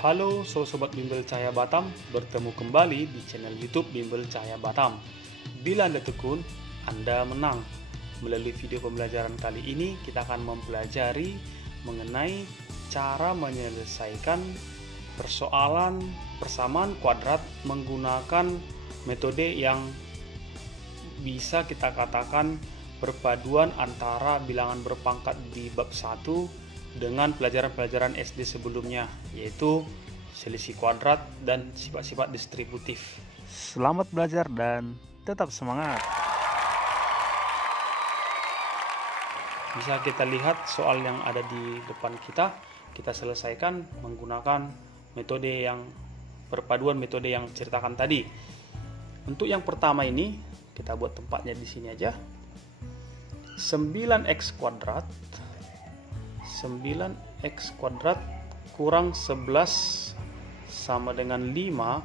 Halo sobat Bimbel Cahaya Batam, bertemu kembali di channel YouTube Bimbel Cahaya Batam. Bila Anda tekun, Anda menang. Melalui video pembelajaran kali ini, kita akan mempelajari mengenai cara menyelesaikan persoalan persamaan kuadrat menggunakan metode yang bisa kita katakan perpaduan antara bilangan berpangkat di bab 1 dengan pelajaran-pelajaran SD sebelumnya, yaitu selisih kuadrat dan sifat-sifat distributif. Selamat belajar dan tetap semangat. Bisa kita lihat soal yang ada di depan kita selesaikan menggunakan metode yang perpaduan metode yang ceritakan tadi. Untuk yang pertama ini, kita buat tempatnya di sini aja. 9x kuadrat 9x kuadrat kurang 11 sama dengan 5.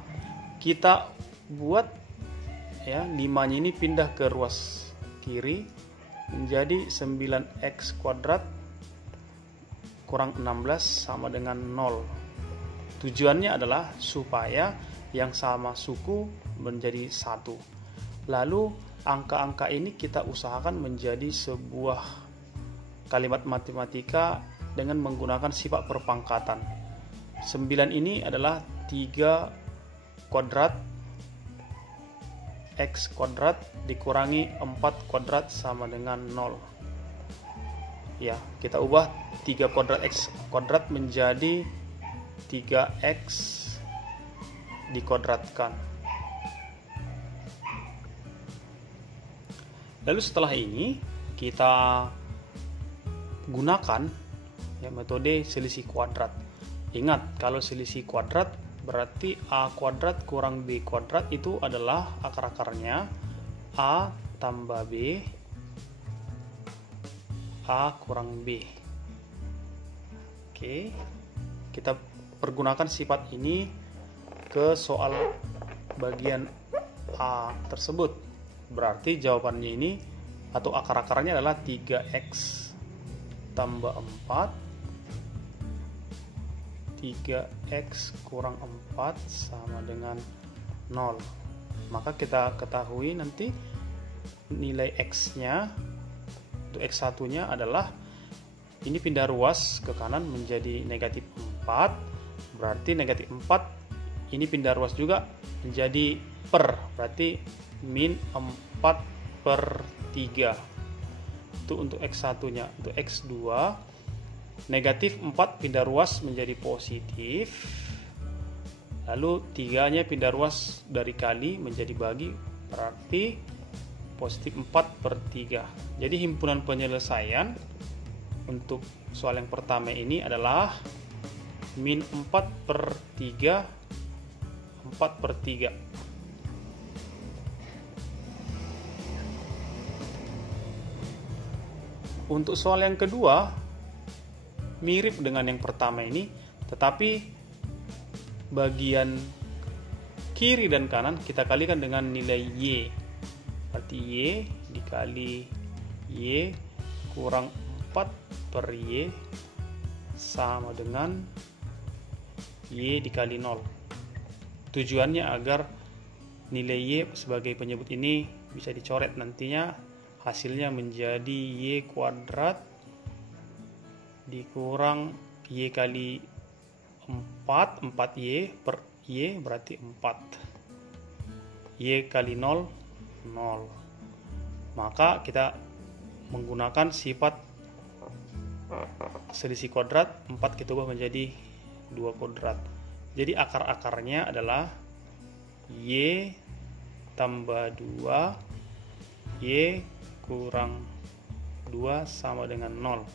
Kita buat ya, 5-nya ini pindah ke ruas kiri menjadi 9x kuadrat kurang 16 sama dengan 0. Tujuannya adalah supaya yang sama suku menjadi 1. Lalu angka-angka ini kita usahakan menjadi sebuah kalimat matematika dengan menggunakan sifat perpangkatan. 9 ini adalah 3 kuadrat x kuadrat dikurangi 4 kuadrat sama dengan 0. Ya, kita ubah 3 kuadrat x kuadrat menjadi 3x dikuadratkan. Lalu setelah ini kita gunakan ya, metode selisih kuadrat. Ingat, kalau selisih kuadrat berarti A kuadrat kurang B kuadrat itu adalah akar-akarnya A tambah B, A kurang B. Oke, kita pergunakan sifat ini ke soal bagian A tersebut. Berarti jawabannya ini atau akar-akarnya adalah 3x tambah 4, 3x kurang 4 sama dengan 0. Maka kita ketahui nanti nilai x-nya untuk x1 nya adalah ini pindah ruas ke kanan menjadi negatif 4, berarti negatif 4 ini pindah ruas juga menjadi per, berarti min 4/3. Itu untuk x1 nya. Untuk x2 negatif 4 pindah ruas menjadi positif, lalu 3 nya pindah ruas dari kali menjadi bagi, berarti positif 4/3. Jadi himpunan penyelesaian untuk soal yang pertama ini adalah min 4/3 4/3. Untuk soal yang kedua mirip dengan yang pertama ini, tetapi bagian kiri dan kanan kita kalikan dengan nilai Y. Berarti Y dikali Y kurang 4/Y sama dengan Y dikali 0. Tujuannya agar nilai Y sebagai penyebut ini bisa dicoret nantinya. Hasilnya menjadi Y kuadrat dikurang Y kali 4, 4Y per Y berarti 4. Y kali 0, 0. Maka kita menggunakan sifat selisih kuadrat, 4 kita ubah menjadi 2 kuadrat. Jadi akar-akarnya adalah Y tambah 2, Y kurang 2 sama dengan 0.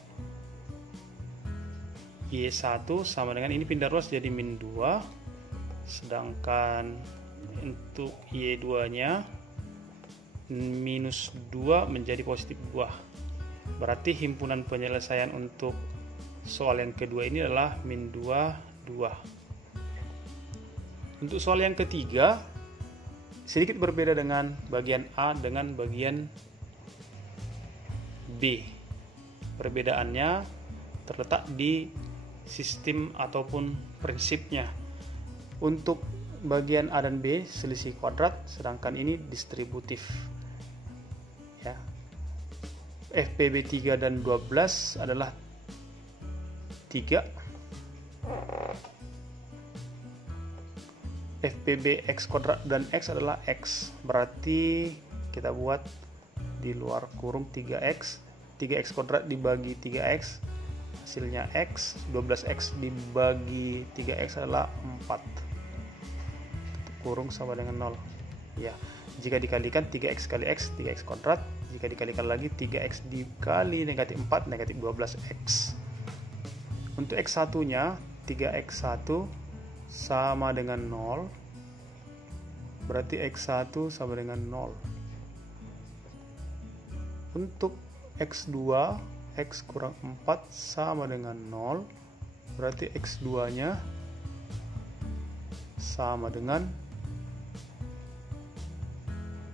Y1 sama dengan ini pindah ruas jadi min 2, sedangkan untuk Y2 nya minus 2 menjadi positif 2. Berarti himpunan penyelesaian untuk soal yang kedua ini adalah min 2, 2. Untuk soal yang ketiga sedikit berbeda dengan bagian A dengan bagian B. Perbedaannya terletak di sistem ataupun prinsipnya. Untuk bagian A dan B selisih kuadrat, sedangkan ini distributif. Ya. FPB 3 dan 12 adalah 3. FPB X kuadrat dan X adalah X. Berarti kita buat di luar kurung 3X. 3X kuadrat dibagi 3X, hasilnya X. 12X dibagi 3X adalah 4. Kurung sama dengan 0. Ya, jika dikalikan 3X kali X, 3X kuadrat. Jika dikalikan lagi 3X dikali negatif 4, negatif 12X. Untuk X1 nya 3X1 sama dengan 0. Berarti X1 sama dengan 0. Untuk X2, X kurang 4 sama dengan 0. Berarti X2 nya sama dengan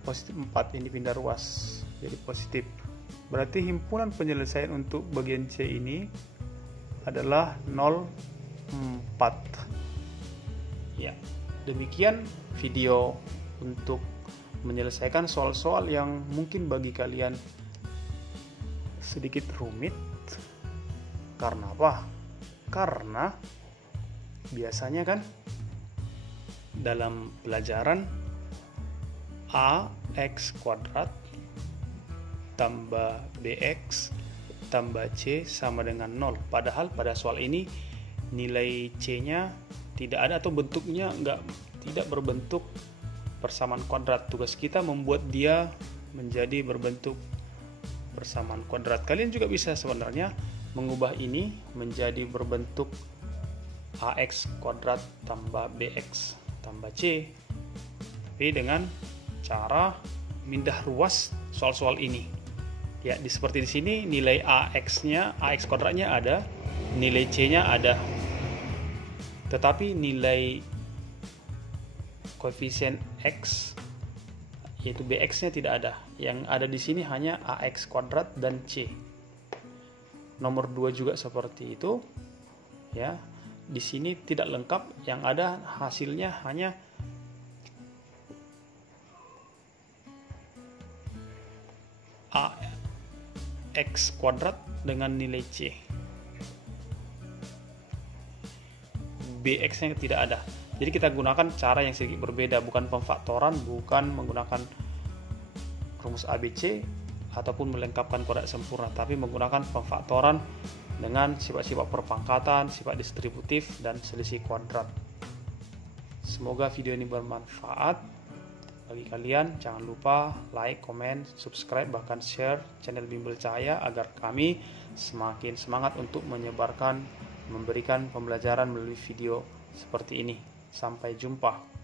positif 4. Ini pindah ruas jadi positif. Berarti himpunan penyelesaian untuk bagian C ini adalah 0, 4. Ya, demikian video untuk menyelesaikan soal-soal yang mungkin bagi kalian sedikit rumit. Karena apa? Karena biasanya kan dalam pelajaran AX kuadrat tambah BX tambah C sama dengan 0. Padahal pada soal ini nilai C-nya tidak ada atau bentuknya tidak berbentuk persamaan kuadrat. Tugas kita membuat dia menjadi berbentuk persamaan kuadrat. Kalian juga bisa sebenarnya mengubah ini menjadi berbentuk AX kuadrat tambah BX tambah C, tapi dengan cara mindah ruas soal-soal ini. Ya, seperti di sini nilai AX-nya, AX kuadratnya ada, nilai C-nya ada. Tetapi nilai koefisien X yaitu BX-nya tidak ada. Yang ada di sini hanya AX kuadrat dan C. Nomor 2 juga seperti itu. Ya. Di sini tidak lengkap, yang ada hasilnya hanya AX kuadrat dengan nilai C. BX-nya tidak ada. Jadi kita gunakan cara yang sedikit berbeda, bukan pemfaktoran, bukan menggunakan rumus ABC ataupun melengkapkan kuadrat sempurna, tapi menggunakan pemfaktoran dengan sifat-sifat perpangkatan, sifat distributif, dan selisih kuadrat. Semoga video ini bermanfaat bagi kalian. Jangan lupa like, comment, subscribe, bahkan share channel Bimbel Cahaya agar kami semakin semangat untuk memberikan pembelajaran melalui video seperti ini. Sampai jumpa.